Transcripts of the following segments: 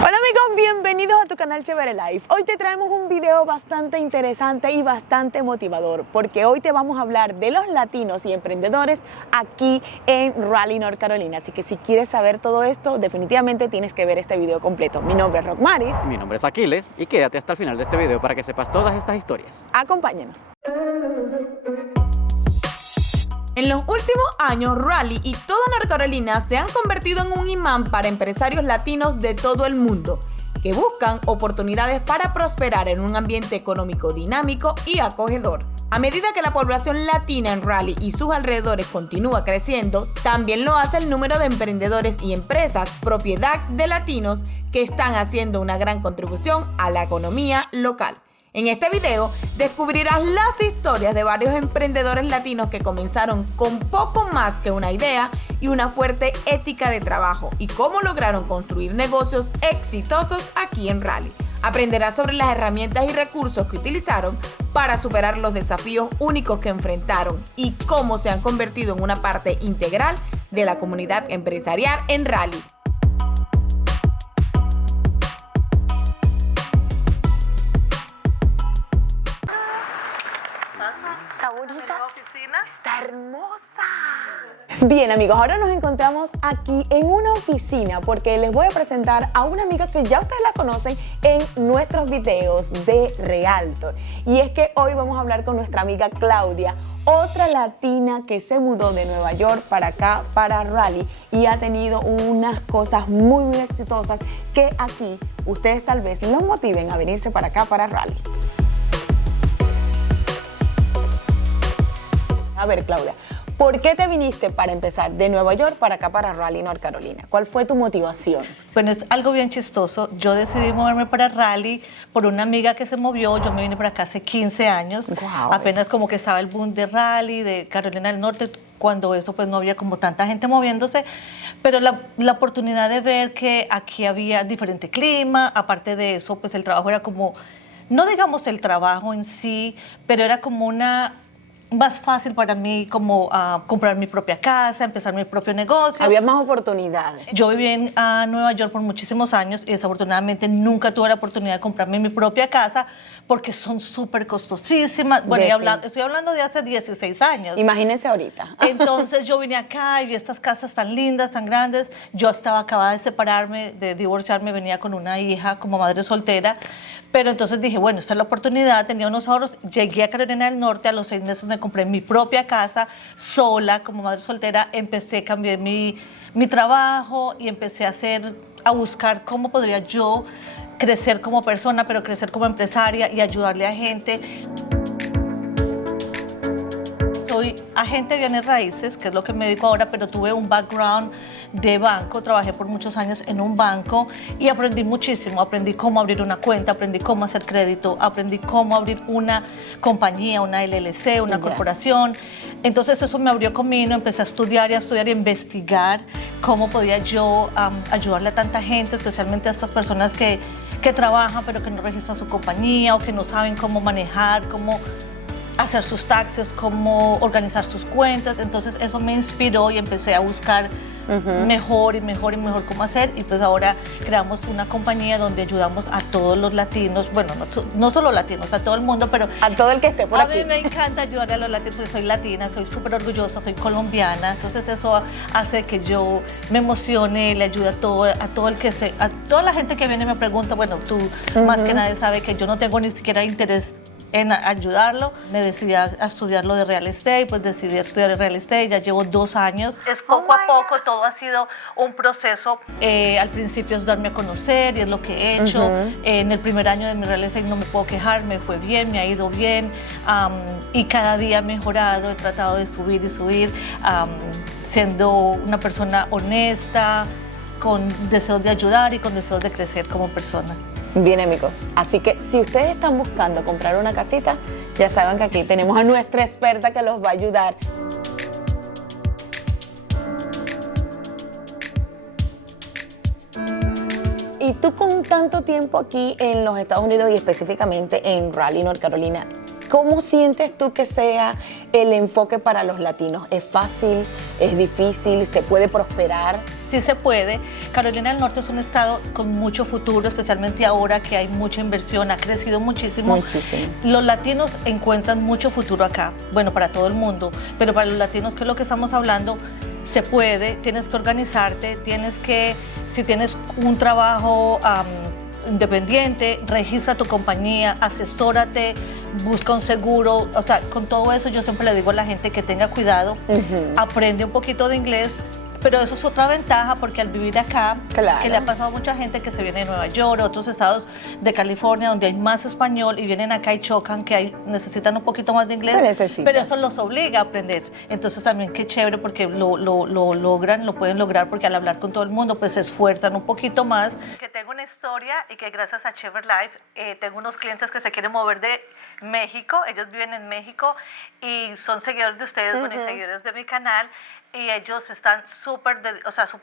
Hola amigos, bienvenidos a tu canal Chévere Life. Hoy te traemos un video bastante interesante y bastante motivador, porque hoy te vamos a hablar de los latinos y emprendedores aquí en Raleigh, North Carolina. Así que si quieres saber todo esto, definitivamente tienes que ver este video completo. Mi nombre es Rockmaris. Mi nombre es Aquiles y quédate hasta el final de este video para que sepas todas estas historias. Acompáñanos. En los últimos años, Raleigh y toda North Carolina se han convertido en un imán para empresarios latinos de todo el mundo que buscan oportunidades para prosperar en un ambiente económico dinámico y acogedor. A medida que la población latina en Raleigh y sus alrededores continúa creciendo, también lo hace el número de emprendedores y empresas propiedad de latinos que están haciendo una gran contribución a la economía local. En este video descubrirás las historias de varios emprendedores latinos que comenzaron con poco más que una idea y una fuerte ética de trabajo y cómo lograron construir negocios exitosos aquí en Raleigh. Aprenderás sobre las herramientas y recursos que utilizaron para superar los desafíos únicos que enfrentaron y cómo se han convertido en una parte integral de la comunidad empresarial en Raleigh. Está bonita. Está hermosa. Bien amigos, ahora nos encontramos aquí en una oficina porque les voy a presentar a una amiga que ya ustedes la conocen en nuestros videos de Realtor. Y es que hoy vamos a hablar con nuestra amiga Claudia, otra latina que se mudó de Nueva York para acá, para Raleigh, y ha tenido unas cosas muy exitosas que aquí ustedes tal vez los motiven a venirse para acá, para Raleigh. A ver, Claudia, ¿por qué te viniste para empezar de Nueva York para acá, para Raleigh, North Carolina? ¿Cuál fue tu motivación? Bueno, es algo bien chistoso. Yo decidí moverme para Raleigh por una amiga que se movió. Yo me vine para acá hace 15 años. Wow. Apenas como que estaba el boom de Raleigh, de Carolina del Norte, cuando eso pues no había como tanta gente moviéndose. Pero la oportunidad de ver que aquí había diferente clima, aparte de eso, pues el trabajo era como, no digamos el trabajo en sí, pero era como más fácil para mí como comprar mi propia casa, empezar mi propio negocio. Había más oportunidades. Yo viví en Nueva York por muchísimos años y desafortunadamente nunca tuve la oportunidad de comprarme mi propia casa porque son súper costosísimas. Bueno, estoy hablando de hace 16 años. Imagínense ahorita. Entonces yo vine acá y vi estas casas tan lindas, tan grandes. Yo acababa de separarme, de divorciarme, venía con una hija como madre soltera. Pero entonces dije, bueno, esta es la oportunidad, tenía unos ahorros. Llegué a Carolina del Norte, a los 6 meses me compré mi propia casa, sola, como madre soltera. Cambié mi trabajo y empecé a buscar cómo podría yo crecer como persona, pero crecer como empresaria y ayudarle a gente. Soy agente de bienes raíces, que es lo que me dedico ahora, pero tuve un background de banco, trabajé por muchos años en un banco y aprendí muchísimo. Aprendí cómo abrir una cuenta, aprendí cómo hacer crédito, aprendí cómo abrir una compañía, una LLC, una corporación. Entonces eso me abrió camino, empecé a estudiar y a investigar cómo podía yo ayudarle a tanta gente, especialmente a estas personas que trabajan pero que no registran su compañía o que no saben cómo manejar, cómo hacer sus taxes, cómo organizar sus cuentas. Entonces eso me inspiró y empecé a buscar mejor y mejor cómo hacer, y pues ahora creamos una compañía donde ayudamos a todos los latinos, bueno, no solo latinos, a todo el mundo, pero a todo el que esté por aquí. A mí me encanta ayudar a los latinos porque soy latina, soy súper orgullosa, soy colombiana, entonces eso hace que yo me emocione, le ayude a toda la gente que viene y me pregunta, bueno, tú más que nadie sabe que yo no tengo ni siquiera interés en ayudarlo. Me decidí a estudiar lo de real estate, pues decidí estudiar real estate, ya llevo 2 años. Es poco a poco, todo ha sido un proceso. Al principio es darme a conocer y es lo que he hecho. En el primer año de mi real estate no me puedo quejar, me fue bien, me ha ido bien, y cada día he mejorado, he tratado de subir y subir, siendo una persona honesta, con deseos de ayudar y con deseos de crecer como persona. Bien amigos, así que si ustedes están buscando comprar una casita, ya saben que aquí tenemos a nuestra experta que los va a ayudar. Y tú con tanto tiempo aquí en los Estados Unidos y específicamente en Raleigh, North Carolina, ¿cómo sientes tú que sea el enfoque para los latinos? ¿Es fácil? ¿Es difícil? ¿Se puede prosperar? sí se puede. Carolina del Norte es un estado con mucho futuro, especialmente ahora que hay mucha inversión, ha crecido muchísimo. Muchísimo. Los latinos encuentran mucho futuro acá, bueno, para todo el mundo, pero para los latinos, que es lo que estamos hablando, se puede, tienes que organizarte, tienes que, si tienes un trabajo independiente, registra tu compañía, asesórate, busca un seguro, o sea, con todo eso yo siempre le digo a la gente que tenga cuidado, aprende un poquito de inglés, pero eso es otra ventaja porque al vivir acá, Claro. que le ha pasado a mucha gente que se viene de Nueva York, otros estados de California donde hay más español y vienen acá y chocan que necesitan un poquito más de inglés, Se necesita. pero eso los obliga a aprender. Entonces también qué chévere porque lo logran, lo pueden lograr porque al hablar con todo el mundo pues se esfuerzan un poquito más. Que tengo una historia y que gracias a Chever Life tengo unos clientes que se quieren mover de México, ellos viven en México y son seguidores de ustedes, bueno, y seguidores de mi canal. Y ellos están súper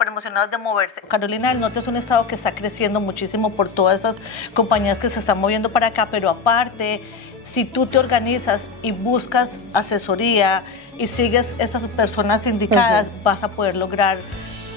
emocionados de moverse. Carolina del Norte es un estado que está creciendo muchísimo por todas esas compañías que se están moviendo para acá, pero aparte, si tú te organizas y buscas asesoría y sigues estas personas indicadas, vas a poder lograr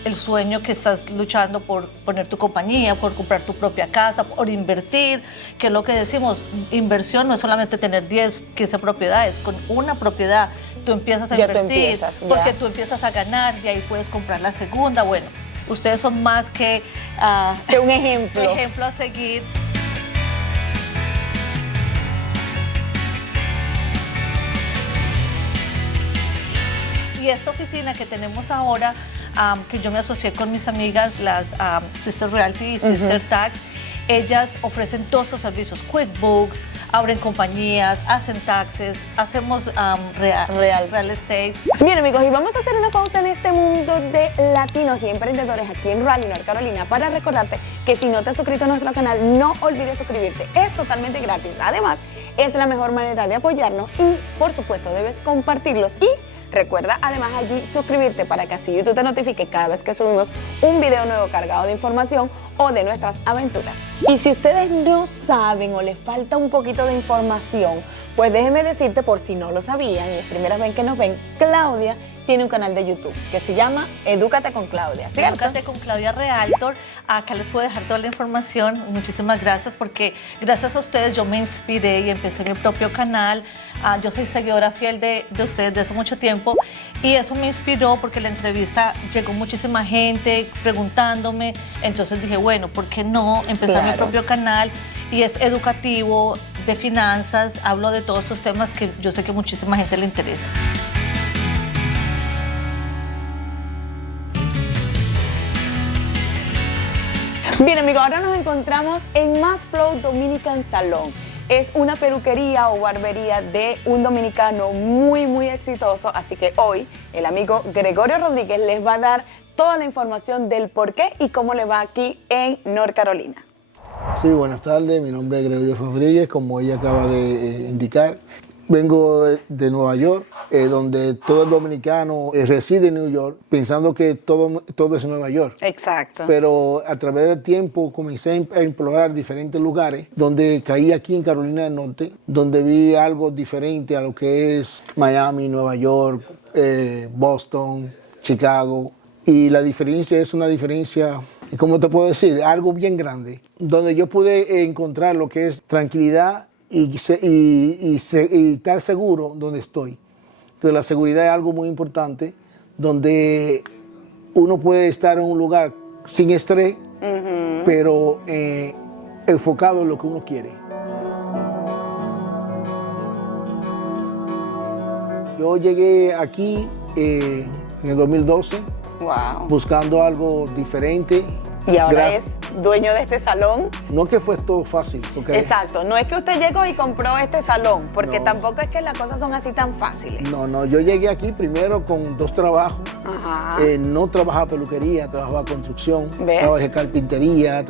el sueño que estás luchando por poner tu compañía, por comprar tu propia casa, por invertir, que es lo que decimos, inversión no es solamente tener 10, 15 propiedades, con una propiedad tú empiezas a invertir, porque tú empiezas a ganar y ahí puedes comprar la segunda. Bueno, ustedes son más que un ejemplo. ejemplo a seguir. Y esta oficina que tenemos ahora, que yo me asocié con mis amigas, las Sister Realty y Sister Tax, ellas ofrecen todos estos servicios, QuickBooks, abren compañías, hacen taxes, hacemos real estate. Bien, amigos, y vamos a hacer una pausa en este mundo de latinos y emprendedores aquí en Raleigh, North Carolina, para recordarte que si no te has suscrito a nuestro canal, no olvides suscribirte. Es totalmente gratis. Además, es la mejor manera de apoyarnos y, por supuesto, debes compartirlos. Y recuerda además allí suscribirte para que así YouTube te notifique cada vez que subimos un video nuevo cargado de información o de nuestras aventuras. Y si ustedes no saben o les falta un poquito de información, pues déjenme decirte, por si no lo sabían y es primera vez que nos ven, Claudia tiene un canal de YouTube que se llama Edúcate con Claudia, ¿cierto? Edúcate con Claudia Realtor. Acá les puedo dejar toda la información. Muchísimas gracias porque gracias a ustedes yo me inspiré y empecé mi propio canal. Yo soy seguidora fiel de ustedes desde hace mucho tiempo y eso me inspiró porque la entrevista llegó muchísima gente preguntándome. Entonces dije, bueno, ¿por qué no empezar mi propio canal? Y es educativo, de finanzas, hablo de todos estos temas que yo sé que muchísima gente le interesa. Bien, amigos, ahora nos encontramos en Más Flow Dominican Salon. Es una peluquería o barbería de un dominicano muy exitoso, así que hoy el amigo Gregorio Rodríguez les va a dar toda la información del por qué y cómo le va aquí en North Carolina. Sí, buenas tardes, mi nombre es Gregorio Rodríguez, como ella acaba de indicar. Vengo de Nueva York, donde todo el dominicano reside en Nueva York, pensando que todo es Nueva York. Exacto. Pero a través del tiempo comencé a explorar diferentes lugares, donde caí aquí en Carolina del Norte, donde vi algo diferente a lo que es Miami, Nueva York, Boston, Chicago. Y la diferencia es una diferencia, ¿cómo te puedo decir? Algo bien grande, donde yo pude encontrar lo que es tranquilidad y estar seguro donde estoy. Entonces la seguridad es algo muy importante, donde uno puede estar en un lugar sin estrés, pero enfocado en lo que uno quiere. Yo llegué aquí en el 2012, buscando algo diferente. Y ahora es dueño de este salón. No que fue todo fácil. Exacto, no es que usted llegó y compró este salón, porque tampoco es que las cosas son así tan fáciles. No, yo llegué aquí primero con 2 trabajos. No trabajaba peluquería, trabajaba construcción, trabajé carpintería.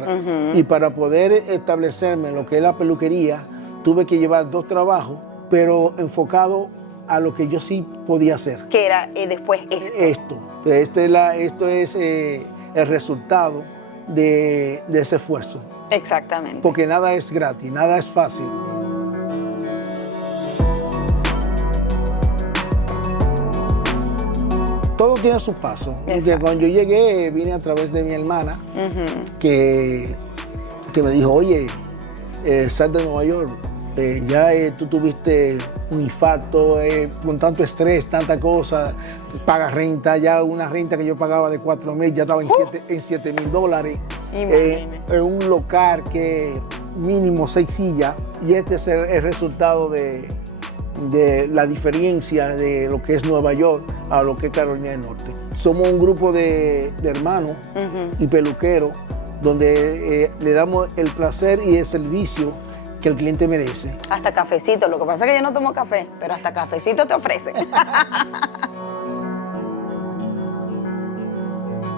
Y para poder establecerme en lo que es la peluquería, tuve que llevar 2 trabajos, pero enfocado a lo que yo sí podía hacer. ¿Qué era después esto? Esto es el resultado de ese esfuerzo. Exactamente. Porque nada es gratis, nada es fácil. todo tiene su paso. Exacto. Cuando yo llegué, vine a través de mi hermana, que me dijo, oye, sal de Nueva York, ya tú tuviste un infarto, con tanto estrés, tanta cosa, pagas renta, ya una renta que yo pagaba de $4,000, ya estaba en $7,000. En un local que mínimo 6 sillas, y este es el resultado de la diferencia de lo que es Nueva York a lo que es Carolina del Norte. Somos un grupo de hermanos y peluqueros donde le damos el placer y el servicio que el cliente merece. Hasta cafecito, lo que pasa es que yo no tomo café, pero hasta cafecito te ofrecen.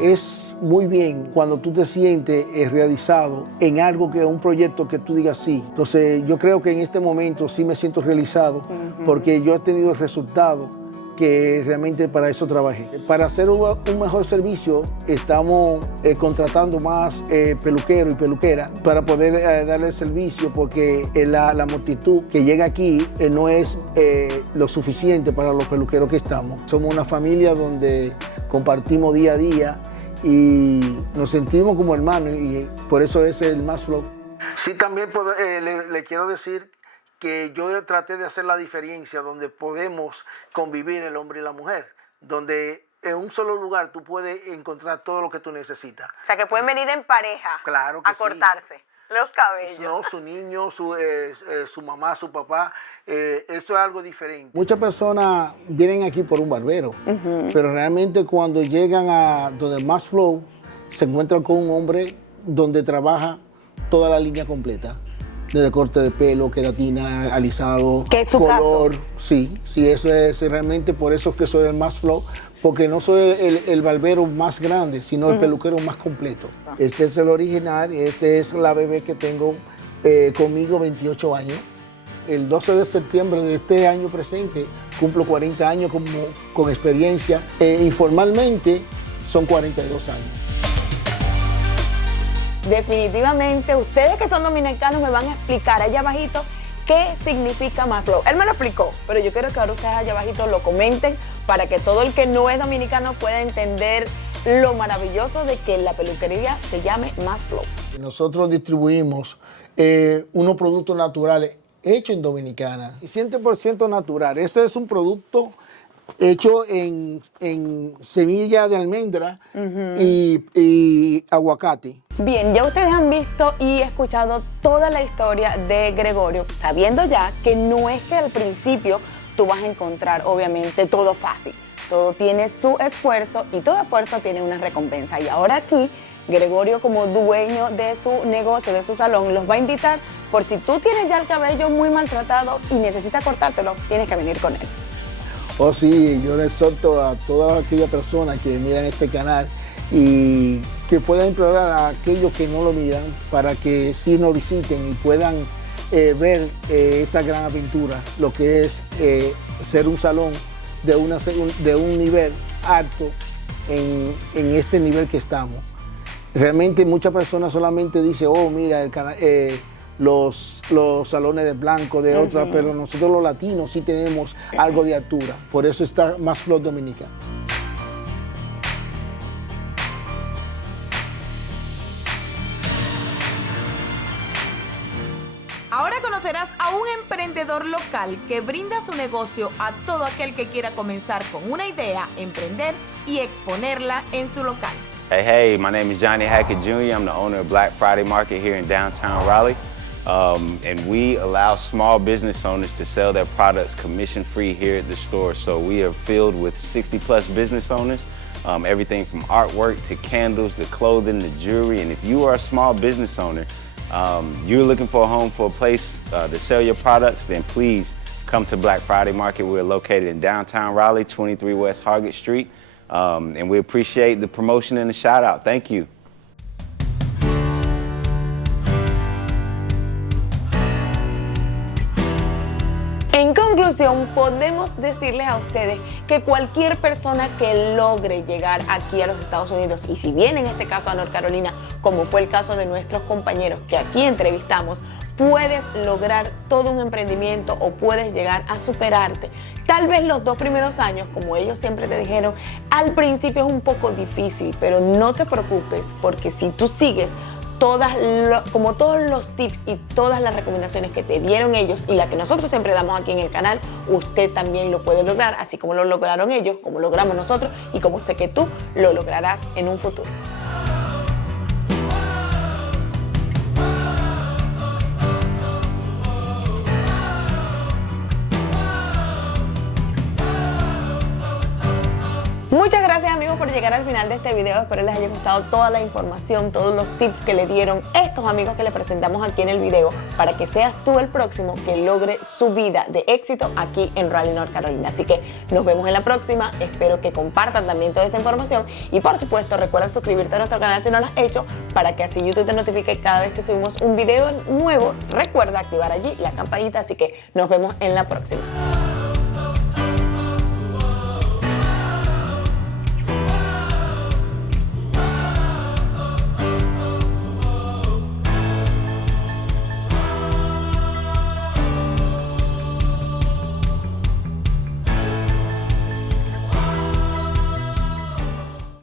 Es muy bien cuando tú te sientes realizado en algo que es un proyecto que tú digas sí. Entonces yo creo que en este momento sí me siento realizado porque yo he tenido el resultado que realmente para eso trabajé. Para hacer un mejor servicio estamos contratando más peluqueros y peluqueras para poder darle el servicio, porque la multitud que llega aquí no es lo suficiente para los peluqueros que estamos. Somos una familia donde compartimos día a día y nos sentimos como hermanos, y por eso es el Más Flow. Sí, también le quiero decir que yo traté de hacer la diferencia donde podemos convivir el hombre y la mujer, donde en un solo lugar tú puedes encontrar todo lo que tú necesitas. O sea, que pueden venir en pareja Claro que a cortarse los cabellos. No, su niño, su mamá, su papá, eso es algo diferente. Muchas personas vienen aquí por un barbero, pero realmente cuando llegan a donde Más Flow, se encuentran con un hombre donde trabaja toda la línea completa. Desde corte de pelo, queratina, alisado, ¿Qué es su color. caso? Sí, eso es realmente por eso que soy el Más Flow, porque no soy el barbero más grande, sino el peluquero más completo. Este es el original, este es la bebé que tengo conmigo 28 años. El 12 de septiembre de este año presente cumplo 40 años con experiencia. Informalmente son 42 años. Definitivamente, ustedes que son dominicanos me van a explicar allá abajito qué significa Más Flow. Él me lo explicó, pero yo quiero que ahora ustedes allá abajito lo comenten para que todo el que no es dominicano pueda entender lo maravilloso de que la peluquería se llame Más Flow. Nosotros distribuimos unos productos naturales hechos en Dominicana y 100% natural. Este es un producto hecho en semilla de almendra y aguacate. Bien, ya ustedes han visto y escuchado toda la historia de Gregorio, sabiendo ya que no es que al principio tú vas a encontrar obviamente todo fácil. Todo tiene su esfuerzo y todo esfuerzo tiene una recompensa. Y ahora aquí, Gregorio, como dueño de su negocio, de su salón, los va a invitar por si tú tienes ya el cabello muy maltratado y necesitas cortártelo, tienes que venir con él. Oh sí, yo le exhorto a todas aquellas personas que miran este canal y que puedan implorar a aquellos que no lo miran para que sí nos visiten y puedan ver esta gran aventura, lo que es ser un salón de un nivel alto en este nivel que estamos. Realmente muchas personas solamente dicen, oh mira, el canal, los salones de blanco, de otra, pero nosotros los latinos sí tenemos algo de altura. Por eso está Más Flow Dominicana. Ahora conocerás a un emprendedor local que brinda su negocio a todo aquel que quiera comenzar con una idea, emprender y exponerla en su local. Hey, my name is Johnny Hackett Jr. I'm the owner of Black Friday Market here in downtown Raleigh. And we allow small business owners to sell their products commission-free here at the store. So we are filled with 60-plus business owners, everything from artwork to candles, to clothing, to jewelry. And if you are a small business owner, you're looking for a home, for a place to sell your products, then please come to Black Friday Market. We're located in downtown Raleigh, 23 West Hargett Street. And we appreciate the promotion and the shout out. Thank you. En conclusión, podemos decirles a ustedes que cualquier persona que logre llegar aquí a los Estados Unidos, y si bien en este caso a North Carolina, como fue el caso de nuestros compañeros que aquí entrevistamos, puedes lograr todo un emprendimiento o puedes llegar a superarte. Tal vez los 2 primeros años, como ellos siempre te dijeron, al principio es un poco difícil, pero no te preocupes, porque si tú sigues como todos los tips y todas las recomendaciones que te dieron ellos y las que nosotros siempre damos aquí en el canal, usted también lo puede lograr, así como lo lograron ellos, como logramos nosotros y como sé que tú lo lograrás en un futuro. Muchas gracias amigos por llegar al final de este video, espero les haya gustado toda la información, todos los tips que le dieron estos amigos que les presentamos aquí en el video para que seas tú el próximo que logre su vida de éxito aquí en Raleigh, North Carolina. Así que nos vemos en la próxima, espero que compartan también toda esta información y por supuesto recuerda suscribirte a nuestro canal si no lo has hecho para que así YouTube te notifique cada vez que subimos un video nuevo. Recuerda activar allí la campanita, así que nos vemos en la próxima.